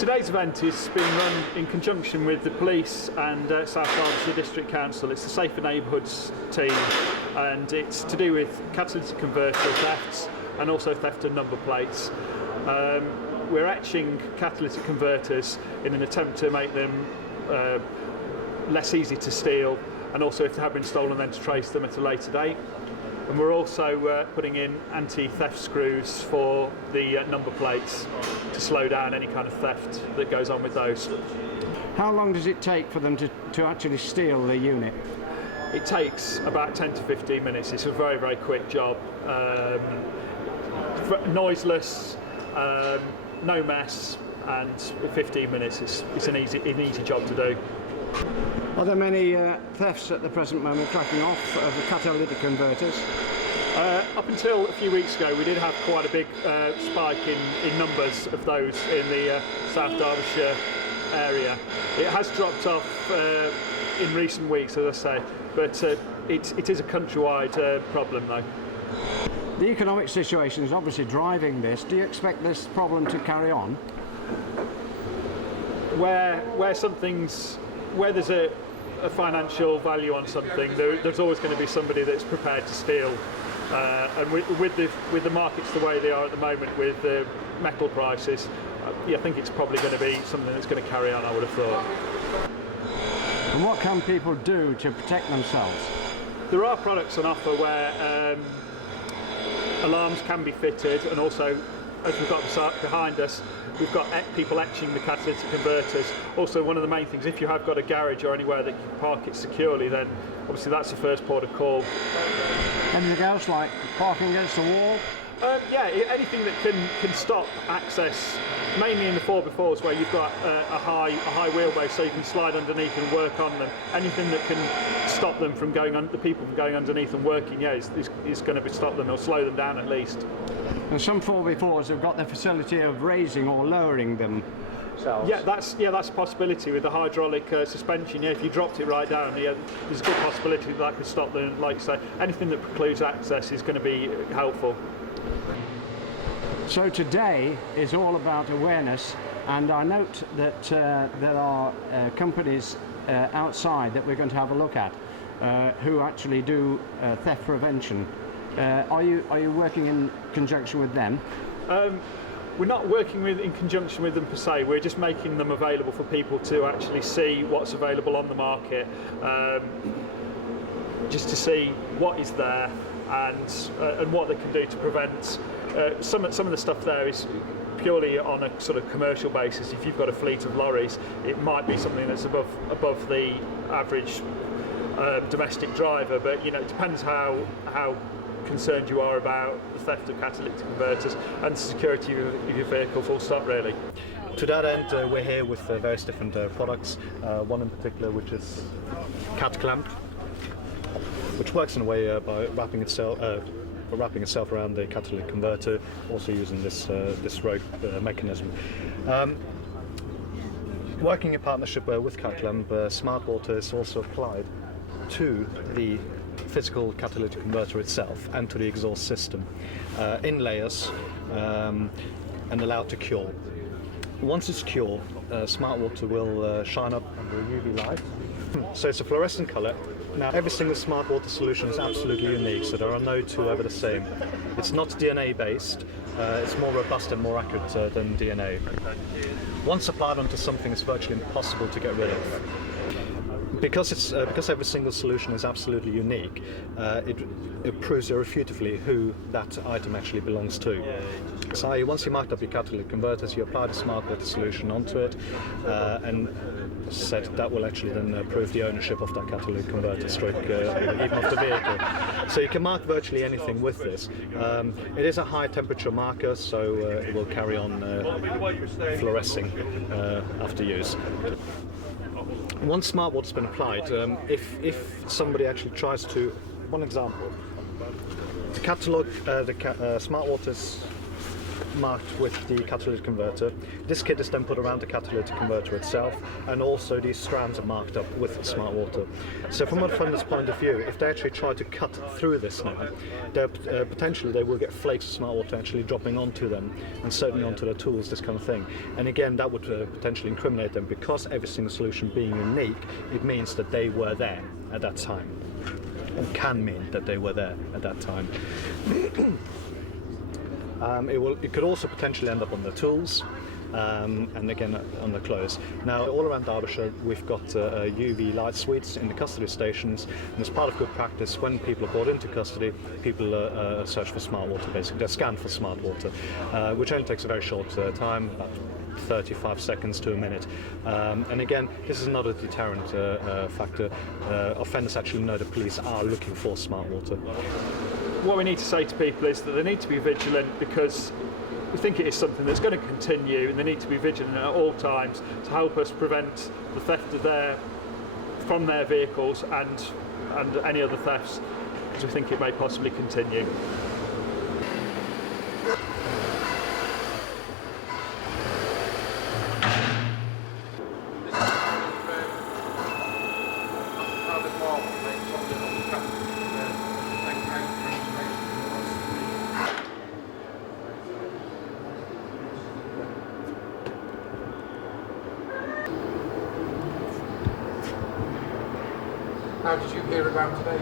Today's event is being run in conjunction with the police and South Derbyshire District Council. It's the Safer Neighbourhoods team, and it's to do with catalytic converter thefts and also theft of number plates. We're etching catalytic converters in an attempt to make them less easy to steal, and also if they have been stolen then to trace them at a later date. And we're also putting in anti-theft screws for the number plates to slow down any kind of theft that goes on with those. How long does it take for them to actually steal the unit? It takes about 10 to 15 minutes. It's a very, very quick job. Noiseless, no mess, and with 15 minutes it's an easy job to do. Are there many thefts at the present moment cracking off of the catalytic converters? Up until a few weeks ago we did have quite a big spike in numbers of those in the South Derbyshire area. It has dropped off in recent weeks, as I say, but it is a countrywide problem though. The economic situation is obviously driving this. Do you expect this problem to carry on? Where there's a financial value on something, there's always going to be somebody that's prepared to steal. And with the markets the way they are at the moment, with the metal prices, I think it's probably going to be something that's going to carry on, I would have thought. And what can people do to protect themselves? There are products on offer where alarms can be fitted, and also, as we've got behind us, we've got people etching the catalytic converters. Also, one of the main things, if you have got a garage or anywhere that you can park it securely, then obviously that's the first port of call. Anything else, like parking against the wall? Yeah, anything that can stop access, mainly in the 4x4s where you've got a high wheelbase, so you can slide underneath and work on them. Anything that can stop them from the people from going underneath and working, yeah, is going to stop them or slow them down at least. And some 4x4s have got the facility of raising or lowering themselves. Yeah, that's a possibility with the hydraulic suspension. Yeah, if you dropped it right down, yeah, there's a good possibility that could stop them. Like you say, anything that precludes access is going to be helpful. So today is all about awareness, and I note that there are companies outside that we're going to have a look at who actually do theft prevention. Are you working in conjunction with them? We're not working in conjunction with them per se. We're just making them available for people to actually see what's available on the market, just to see what is there and what they can do to prevent. Some of the stuff there is purely on a sort of commercial basis. If you've got a fleet of lorries, it might be something that's above the average domestic driver. But it depends how concerned you are about the theft of catalytic converters and the security of your vehicle, full stop really. To that end, we're here with various different products, one in particular which is Cat Clamp, which works in a way by wrapping itself around the catalytic converter, also using this rope mechanism. Working in partnership with Cat Clamp, Smart Water is also applied to the physical catalytic converter itself and to the exhaust system in layers and allowed to cure. Once it's cured, Smart Water will shine up under a UV light. So it's a fluorescent colour. Now every single Smart Water solution is absolutely unique, so there are no two ever the same. It's not DNA based, it's more robust and more accurate than DNA. Once applied onto something, it's virtually impossible to get rid of. Because every single solution is absolutely unique, it proves irrefutably who that item actually belongs to. So once you marked up your catalytic converters, you apply the Smart Water solution onto it, and said that will actually then prove the ownership of that catalytic converter, stroke even of the vehicle. So you can mark virtually anything with this. It is a high temperature marker, so it will carry on fluorescing after use. Once Smart Water's been applied, if somebody actually tries to, one example, to catalog the Smart Water's marked with the catalytic converter. This kit is then put around the catalytic converter itself, and also these strands are marked up with smart water. So from a offender's point of view, if they actually try to cut through this now, potentially they will get flakes of smart water actually dropping onto them, and certainly onto their tools, this kind of thing. And again, that would potentially incriminate them, because every single solution being unique, it means that they were there at that time, or can mean that they were there at that time. It could also potentially end up on the tools, and again on the clothes. Now, all around Derbyshire, we've got UV light suites in the custody stations, and as part of good practice, when people are brought into custody, people search for smart water. Basically, they're scanned for smart water, which only takes a very short time, about 35 seconds to a minute. And again, this is another deterrent factor. Offenders actually know the police are looking for smart water. What we need to say to people is that they need to be vigilant, because we think it is something that's going to continue, and they need to be vigilant at all times to help us prevent the theft of from their vehicles and any other thefts, because we think it may possibly continue. How did you hear about today?